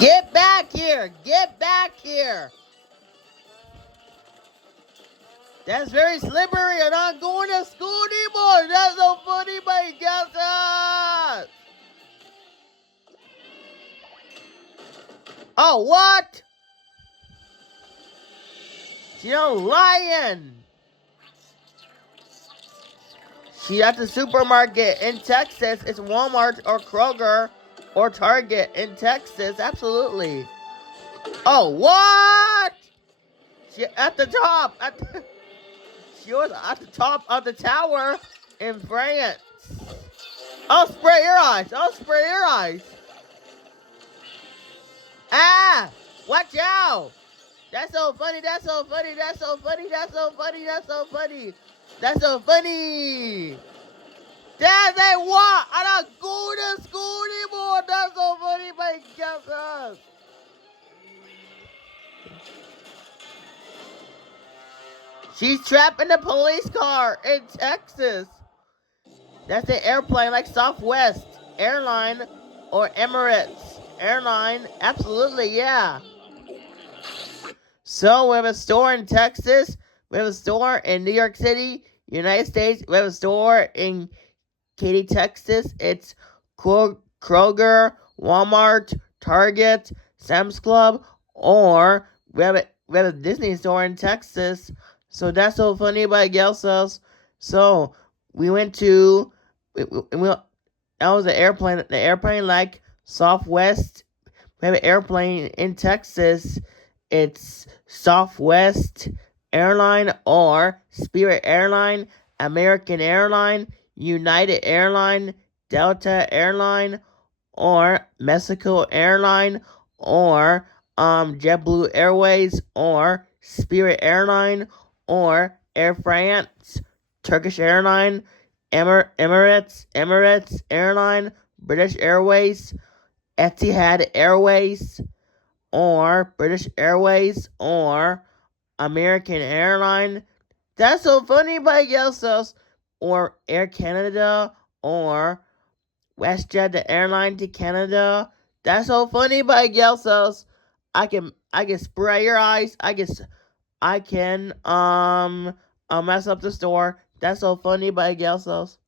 Get back here! Get back here! That's very slippery. I'm not going to school anymore. That's so funny, my God. Oh, what? She's a lion. She at the supermarket in Texas. It's Walmart or Kroger or Target in Texas. Absolutely. Oh, what? She at the top. She was at the top of the tower in France. I'll spray your eyes. I'll spray your eyes. Ah! Watch out! That's so funny. That's so funny. That's so funny. That's so funny. That's so funny. That's so funny. That's a what? I'm not going to school anymore. That's so funny, my God. She's trapped in a police car in Texas. That's an airplane like Southwest Airline or Emirates Airline. Absolutely, yeah. So we have a store in Texas. We have a store in New York City, United States. We have a store in Katy, Texas. It's Kroger, Walmart, Target, Sam's Club, or we have a Disney store in Texas. So that's so funny about Gelsos. So we went to that was the airplane like Southwest. We have an airplane in Texas. It's Southwest Airline or Spirit Airline, American Airline, United Airline, Delta Airline, or Mexico Airline, or JetBlue Airways, or Spirit Airline, or Air France, Turkish Airline, Emirates Airline, British Airways, Etihad Airways, or British Airways, or American Airline. That's so funny by Gelsos. Or Air Canada, or WestJet, the airline to Canada. That's so funny by Gelsos. I can spray your eyes. I can mess up the store. That's so funny by Gelsos.